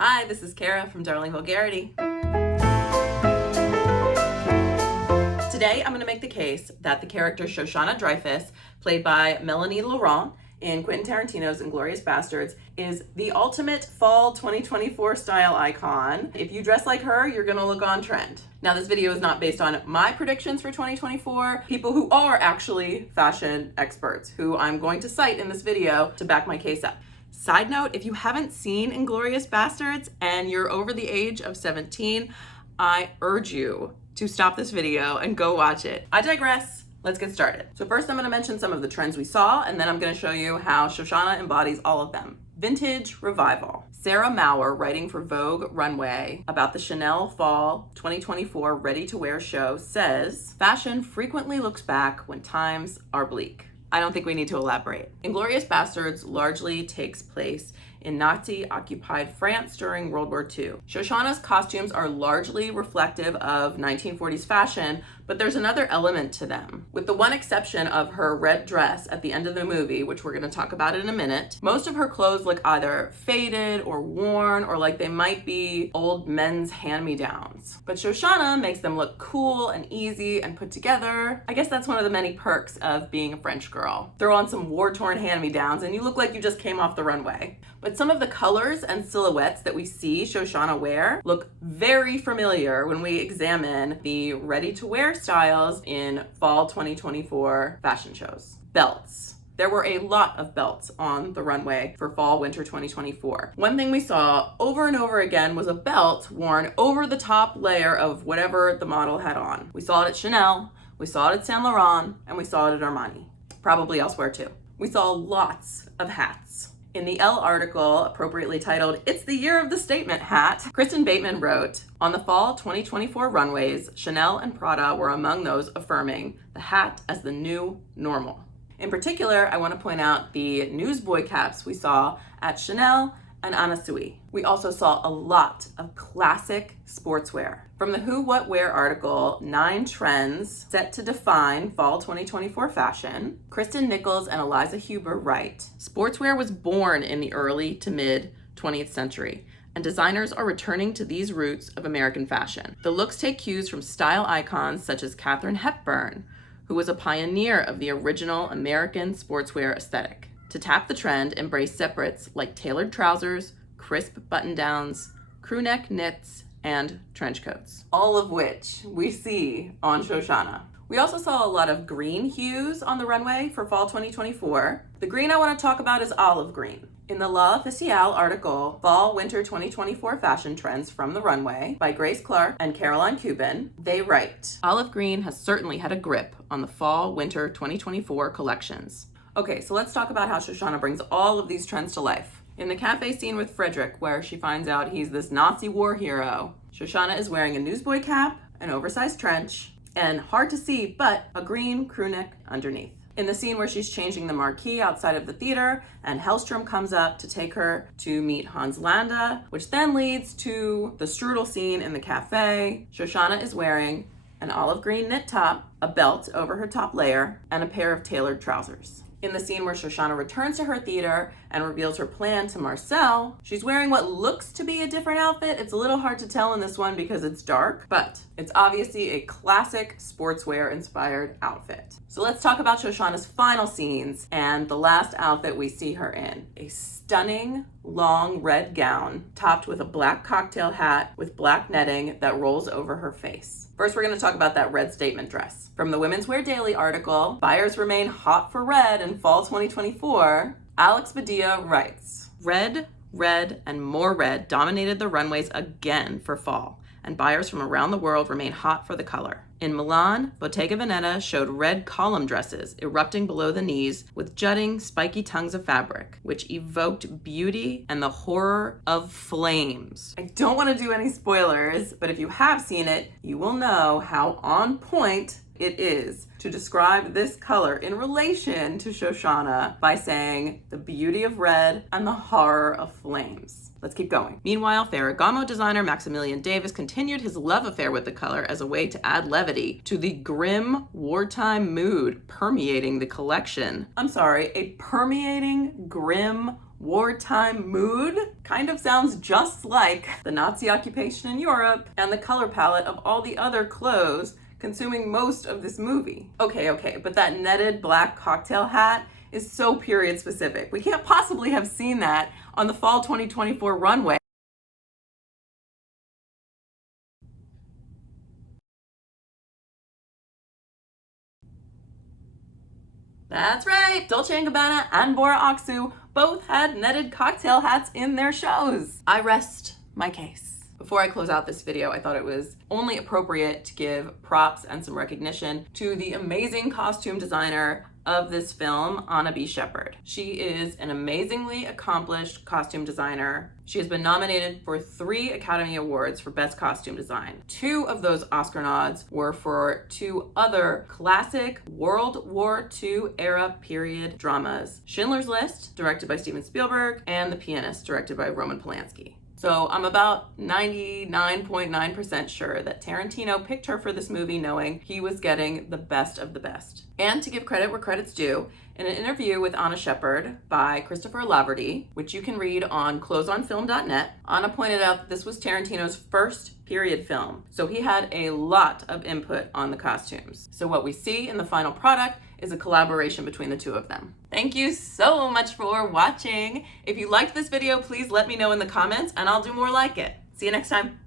Hi, this is Kara from Darling Vulgarity. Today I'm going to make the case that the character Shosanna Dreyfus, played by Melanie Laurent in Quentin Tarantino's Inglourious Basterds, is the ultimate fall 2024 style icon. If you dress like her, you're going to look on trend. Now, this video is not based on my predictions for 2024, people who are actually fashion experts, who I'm going to cite in this video to back my case up. Side note, if you haven't seen Inglourious Basterds and you're over the age of 17, I urge you to stop this video and go watch it. I digress. Let's get started. So first I'm going to mention some of the trends we saw, and then I'm going to show you how Shosanna embodies all of them. Vintage revival. Sarah Mauer, writing for Vogue Runway about the Chanel Fall 2024 ready-to-wear show, says, "Fashion frequently looks back when times are bleak." I don't think we need to elaborate. Inglourious Basterds largely takes place in Nazi-occupied France during World War II. Shosanna's costumes are largely reflective of 1940s fashion, but there's another element to them. With the one exception of her red dress at the end of the movie, which we're gonna talk about in a minute, most of her clothes look either faded or worn or like they might be old men's hand-me-downs. But Shosanna makes them look cool and easy and put together. I guess that's one of the many perks of being a French girl. Throw on some war-torn hand-me-downs and you look like you just came off the runway. But some of the colors and silhouettes that we see Shosanna wear look very familiar when we examine the ready-to-wear styles in fall 2024 fashion shows. Belts. There were a lot of belts on the runway for fall winter 2024. One thing we saw over and over again was a belt worn over the top layer of whatever the model had on. We saw it at Chanel, we saw it at Saint Laurent, and we saw it at Armani. Probably elsewhere too. We saw lots of hats. In the Elle article, appropriately titled, "It's the Year of the Statement Hat," Kristen Bateman wrote, "On the fall 2024 runways, Chanel and Prada were among those affirming the hat as the new normal." In particular, I want to point out the Newsboy Caps we saw at Chanel and Anna Sui. We also saw a lot of classic sportswear. From the Who What Wear article, 9 Trends Set to Define Fall 2024 Fashion, Kristen Nichols and Eliza Huber write, "Sportswear was born in the early to mid 20th century, and designers are returning to these roots of American fashion. The looks take cues from style icons such as Katharine Hepburn, who was a pioneer of the original American sportswear aesthetic. To tap the trend, embrace separates like tailored trousers, crisp button-downs, crew neck knits, and trench coats." All of which we see on Shosanna. We also saw a lot of green hues on the runway for fall 2024. The green I want to talk about is olive green. In the L'Officiel article, Fall Winter 2024 Fashion Trends from the Runway by Grace Clarke and Caroline Cubbin, they write, "Olive green has certainly had a grip on the Fall Winter 2024 collections." Okay, so let's talk about how Shosanna brings all of these trends to life. In the cafe scene with Frederick, where she finds out he's this Nazi war hero, Shosanna is wearing a newsboy cap, an oversized trench, and hard to see, but a green crew neck underneath. In the scene where she's changing the marquee outside of the theater, and Hellstrom comes up to take her to meet Hans Landa, which then leads to the strudel scene in the cafe, Shosanna is wearing an olive green knit top, a belt over her top layer, and a pair of tailored trousers. In the scene where Shosanna returns to her theater and reveals her plan to Marcel, she's wearing what looks to be a different outfit. It's a little hard to tell in this one because it's dark, but it's obviously a classic sportswear-inspired outfit. So let's talk about Shosanna's final scenes and the last outfit we see her in. A stunning long red gown topped with a black cocktail hat with black netting that rolls over her face. First, we're going to talk about that red statement dress. From the Women's Wear Daily article, "Buyers remain hot for red in fall 2024, Alex Badia writes, "Red, red, and more red dominated the runways again for fall, and buyers from around the world remain hot for the color. In Milan, Bottega Veneta showed red column dresses erupting below the knees with jutting, spiky tongues of fabric, which evoked beauty and the horror of flames." I don't want to do any spoilers, but if you have seen it, you will know how on point it is to describe this color in relation to Shosanna by saying the beauty of red and the horror of flames. Let's keep going. Meanwhile, Ferragamo designer Maximilian Davis continued his love affair with the color as a way to add levity to the grim wartime mood permeating the collection. I'm sorry, a permeating grim wartime mood kind of sounds just like the Nazi occupation in Europe and the color palette of all the other clothes consuming most of this movie. Okay, but that netted black cocktail hat is so period specific. We can't possibly have seen that on the fall 2024 runway. That's right, Dolce & Gabbana and Bora Aksu both had netted cocktail hats in their shows. I rest my case. Before I close out this video, I thought it was only appropriate to give props and some recognition to the amazing costume designer of this film, Anna B. Sheppard. She is an amazingly accomplished costume designer. She has been nominated for 3 Academy Awards for Best Costume Design. 2 of those Oscar nods were for 2 other classic World War II era period dramas, Schindler's List, directed by Steven Spielberg, and The Pianist, directed by Roman Polanski. So I'm about 99.9% sure that Tarantino picked her for this movie knowing he was getting the best of the best. And to give credit where credit's due, in an interview with Anna Sheppard by Christopher Laverty, which you can read on clothesonfilm.net, Anna pointed out that this was Tarantino's first period film, so he had a lot of input on the costumes. So what we see in the final product is a collaboration between the 2 of them. Thank you so much for watching. If you liked this video, please let me know in the comments and I'll do more like it. See you next time.